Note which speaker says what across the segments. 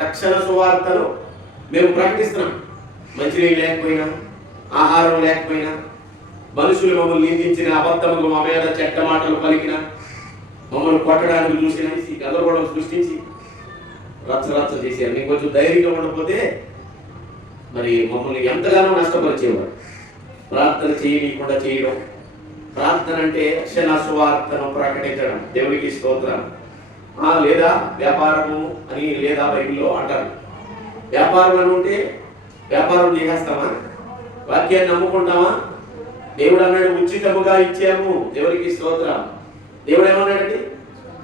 Speaker 1: రక్షణ సువార్తను మేము ప్రకటిస్తున్నాం. మంచినీళ్ళు లేకపోయినా ఆహారం లేకపోయినా మనుషులు మమ్మల్ని నిందించిన అబద్ధములు మా మీద చెట్ట మాటలు పలికిన మమ్మల్ని కొట్టడానికి చూసిన ఈ గందరగోళం సృష్టించి రచ్చ రచ్చ చేశారు. నేను కొంచెం ధైర్యంగా ఉండకపోతే మరి మమ్మల్ని ఎంతగానో నష్టపరిచేవారు. ప్రార్థన చేయనీయకుండా చేయడం ప్రార్థన అంటే రక్షణ సువార్తను ప్రకటించడం. దేవుడికి స్తోత్రం లేదా వ్యాపారము అని లేదా బైబిల్లో అంటారు. వ్యాపారం అని ఉంటే వ్యాపారం చేసేస్తామా? వాక్యాన్ని నమ్ముకుంటామా? దేవుడు అన్నాడు ఉచితముగా ఇచ్చాము దేవుడికి స్తోత్రం దేవుడు ఏమన్నాడండి?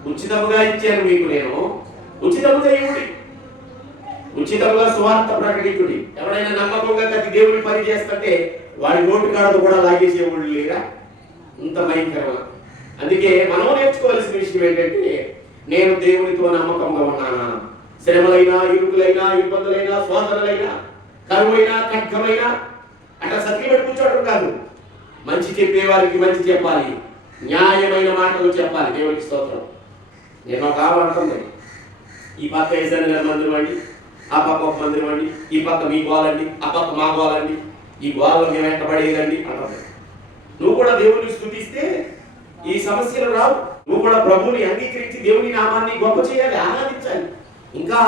Speaker 1: ఉచితముగా ఇచ్చాను మీకు నేను. ఉచితముగా ఇవ్వండి. ఉచితంగా సువార్త ప్రకటించుడి. ఎవరైనా నమ్మకంగా కది దేవుని పని చేస్తుంటే వాడి నోటు కాడదు కూడా లాగేసేవాళ్ళు లేరా? ఇంత భయంకరమా? అందుకే మనం నేర్చుకోవాల్సిన విషయం ఏంటంటే నేను దేవునితో నమ్మకంగా ఉన్నానా? శ్రమలైనా ఇరుకులైనా ఇబ్బందులైనా సోదరులైనా కరువైనా ఖడ్గమైనా? అట్లా సత్యం పెట్టి కూర్చోవడం కాదు. మంచి చెప్పేవారికి మంచి చెప్పాలి. న్యాయమైన మాటలు చెప్పాలి. దేవునికి స్తోత్రం. నేను ఒక ఆమె ఈ పక్క ఏసాని గారి మందిరం అండి ఆ పక్క ఒక మందిరం అండి ఈ పక్క మీ గోలండి ఆ పక్క మా గోలండి ఈ గోలను మేము వెంటబడేదండి అంటుంది నువ్వు కూడా దేవుని స్థుతిస్తే ఈ సమస్యలు రావు. నువ్వు కూడా ప్రభువుని అంగీకరించి దేవుని నామాన్ని గొప్ప చేయాలి ఆనందించాలి ఇంకా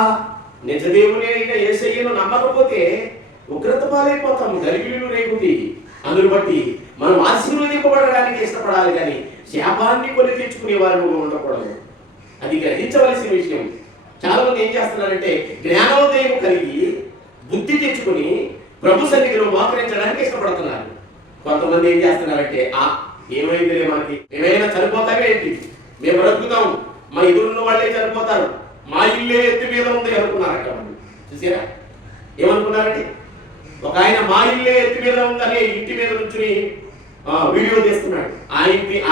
Speaker 1: నిజ దేవుని అయిన ఏసయ్యను నమ్మకపోతే ఉగ్రత పాలైపోతాము గరిబీలు రేగుతుంది అందును బట్టి మనం ఆశీర్వదింపబడడానికి ఇష్టపడాలి కానీ శాపాన్ని కొని తెచ్చుకునే వారు ఉండకూడదు. అది గ్రహించవలసిన విషయం. చాలా మంది ఏం చేస్తున్నారంటే జ్ఞానోదయం కలిగి బుద్ధి తెచ్చుకుని ప్రభు సన్నిధిలో మోకరించడానికి ఇష్టపడుతున్నారు. కొంతమంది ఏం చేస్తున్నారంటే ఆ ఏమైందిలే మనకి? ఏమైనా చనిపోతామే ఏంటి? మేము బ్రతుకుతాము మా ఎదురున్న వాళ్ళే చనిపోతారు. మా ఇల్లే ఎత్తి మీద ఉంది అనుకున్నారట వాళ్ళు. చూసారా? ఏమనుకున్నారండి ఒక ఆయన మా ఇల్లే ఎత్తి మీద ఉందని ఇంటి మీద నుంచి ఆ, వీడియో తీస్తున్నాడు. ఆ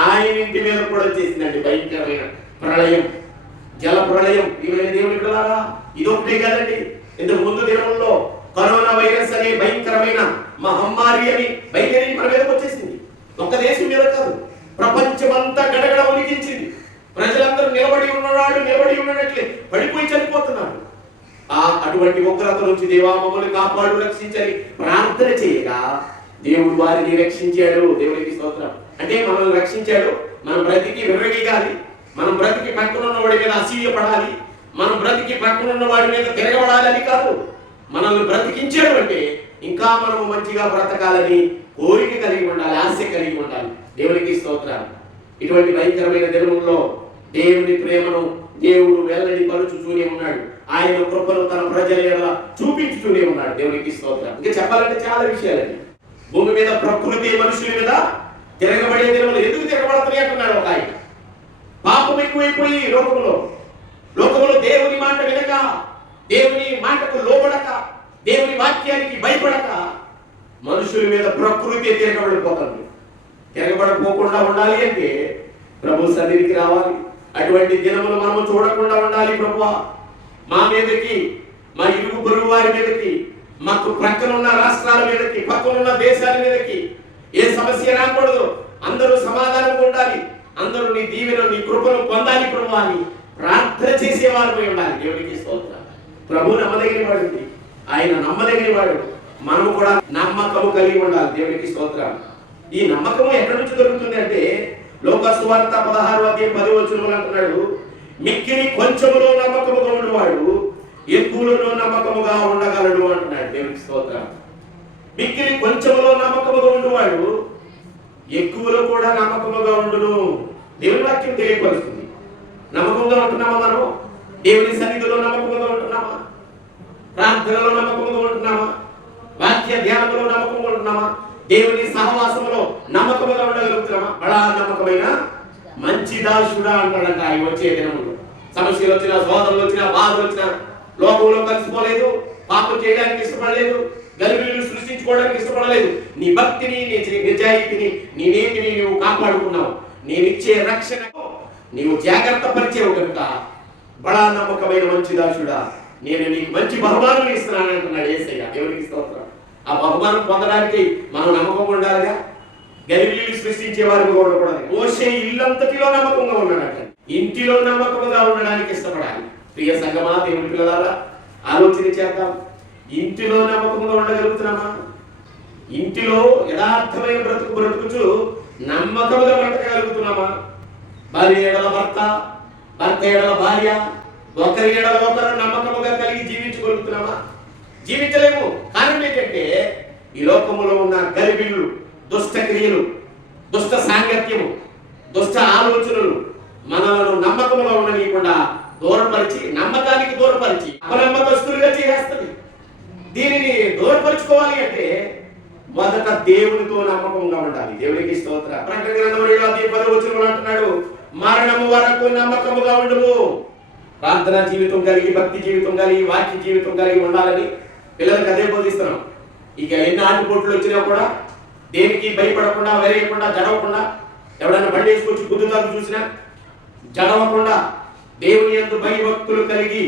Speaker 1: ఆయన ఇంటి మీద కూడా వచ్చేసిందండి భయంకరమైన ప్రళయం. జల ప్రళయం. ఇవన్నీ దేవుడు ఇక్కడ ఇదొకటే కదండి. ఇంతకు ముందు దేవుల్లో కరోనా వైరస్ అనే భయంకరమైన మహమ్మారి అని బయలుదేరి మన మీదకి వచ్చేసింది. ఒక్క దేశం మీద కాదు ప్రపంచమంతా గడగడ ఉనికించింది ప్రజలందరూ నిలబడి ఉన్నవాడు నిలబడి ఉన్నట్లే పడిపోయి చనిపోతున్నారు. ఆ అటువంటి ఉగ్రత నుంచి దేవా మమ్మల్ని కాపాడు రక్షించని ప్రార్థన చేయగా దేవుడు వారిని రక్షించాడు. దేవునికి స్తోత్రం. అంటే మనల్ని రక్షించాడు. మనం బ్రతికి విర్రగిగాలి మనం బ్రతికి పక్కనున్న వాడి మీద అసూయ పడాలి. మనం బ్రతికి పక్కనున్న వాడి మీద తిరగబడాలని కాదు. మనల్ని బ్రతికించాడు అంటే ఇంకా మనం మంచిగా బ్రతకాలని కోరిక కలిగి ఉండాలి ఆశ కలిగి ఉండాలి. దేవునికి స్తోత్రాలు. ఇటువంటి భయంకరమైన దినముల్లో దేవుని ప్రేమను దేవుడు వెల్లడి పరుచుతూనే ఉన్నాడు. ఆయన కృపను తన ప్రజల చూపించుతూనే ఉన్నాడు. దేవునికి స్తోత్రం ఇంకా చెప్పాలంటే చాలా విషయాలండి. భూమి మీద ప్రకృతి మనుషుల మీద తిరగబడే దినములు ఎందుకు తిరగబడుతున్నాయి అంటున్నాడు ఒక ఆయన. పాపం ఎక్కువైపోయి లోకంలో. లోకంలో దేవుని మాట వినక దేవుని మాటకు లోబడక దేవుని వాక్యానికి భయపడక మనుషుల మీద ప్రకృతి తిరగబడిపోతుంది. తిరగబడిపోకుండా ఉండాలి అంటే ప్రభు సన్నిధికి రావాలి. అటువంటి దినములు మనము చూడకుండా ఉండాలి ప్రభు మా మీదకి మా ఇరుగు పొరుగు వారి మీదకి మాకు ప్రక్కన ఉన్న రాష్ట్రాల మీదకి పక్కన ఉన్న దేశాల మీదకి ఏ సమస్య రాకూడదు. అందరూ సమాధానంగా ఉండాలి అందరూ నీ దీవెన నీ కృపను పొందాలి ప్రభు అని ప్రార్థన చేసేవారు ఉండాలి. దేవునికి స్తోత్రం. ప్రభు నమ్మదగిన వాడు. ఆయన నమ్మదగిన వాడు. మనము కూడా నమ్మకము కలిగి ఉండాలి. దేవునికి స్తోత్రం ఈ నమ్మకము ఎక్కడి నుంచి దొరుకుతుంది అంటే లోకసువార్త పదహారు అధ్యాయం పది వచ్చిన అంటున్నాడు. మిక్కిలి కొంచెములో నమ్మకముగా ఉన్నవాడు ఎక్కువలో నమ్మకముగా ఉండగలడు అంటున్నాడు దేవునికి స్తోత్రం మిక్కిలి కొంచెములో నమ్మకముగా ఉండేవాడు ఎక్కువలో కూడా నమ్మకముగా ఉండును. దేవుని వాక్యం తెలియపరుస్తుంది. నమ్మకంగా ఉంటున్నామా మనం దేవుని సన్నిధిలో నమ్మకంగా ఉంటున్నామా? ప్రార్థనలో నమ్మకంగా ఉంటున్నామా? వాక్య ధ్యానంలో నమ్మకంగా ఉంటున్నామా? దేవుని సహవాసంలో నమ్మకంగా ఉండగలుగుతున్నామా? బడా నమ్మకమైన మంచి దాసుడా అంటాడంట ఆయన వచ్చే దినములు. సమస్యలు వచ్చినా సోదరులు వచ్చినా బాధలు వచ్చినా లోకంలో కలిసిపోలేదు పాపం చేయడానికి ఇష్టపడలేదు గర్భిణులు సృష్టించుకోవడానికి ఇష్టపడలేదు. నీ భక్తిని నీ నిజాయితీని నీ నీతిని నువ్వు కాపాడుకున్నావు. నేనిచ్చే రక్షణకు నీవు జాగ్రత్త పరిచేవు కనుక బడా నమ్మకమైన మంచి దాసుడా నేను నీకు మంచి బహుమానం ఇస్తున్నాను అంటున్నాడు ఏసయ్య. ఎవరికి స్తోత్రం. ఆ బహుమానం పొందడానికి మనం నమ్మకం ఉండాలిగా? గరిబీలు సృష్టించే వారికి ఉండకూడదు. ఓషే ఇల్లంతటిలో నమ్మకంగా ఉన్నాడట. ఇంటిలో నమ్మకంగా ఉండడానికి ఇష్టపడాలి. ప్రియ సంగమా దేవుని పిల్లలారా ఆలోచన చేద్దాం. ఇంటిలో నమ్మకంగా ఉండగలుగుతున్నామా? ఇంటిలో యథార్థమైన బ్రతుకు బ్రతుకుచు నమ్మకంగా బ్రతకగలుగుతున్నామా? భార్య ఏడల భర్త భర్త ఏడల భార్య ఒకరి ఏడల ఒకరు నమ్మకముగా జీవించలేము. కారణం ఏంటంటే ఈ లోకములో ఉన్న గరిబిళ్ళు దుష్ట క్రియలు దుష్ట సాంగత్యము దుష్ట ఆలోచనలు మనలను నమ్మకంలో ఉండనీయకుండా దూరపరిచి నమ్మకానికి దూరపరిచి అపనమ్మకస్తులుగా చేసేస్తుంది. దీనిని దూరపరుచుకోవాలి అంటే మొదట దేవునితో నమ్మకంగా ఉండాలి. దేవునికి స్తోత్ర. ప్రకటన గ్రంథం ఏడో అంటున్నాడు మరణము వరకు నమ్మకముగా ఉండము. ప్రార్థన జీవితం కలిగి భక్తి జీవితం కలిగి వాక్య జీవితం కలిగి ఉండాలని పిల్లలకు అదే బోధిస్తున్నాం. ఇక ఎన్ని ఆటుపోట్లు వచ్చినా కూడా దేనికి భయపడకుండా వెరేయకుండా జడవకుండా ఎవడైనా బండి వేసుకొచ్చి గుద్దుతాకు చూసినా జడవకుండా దేవుని ఎందు భయభక్తులు కలిగి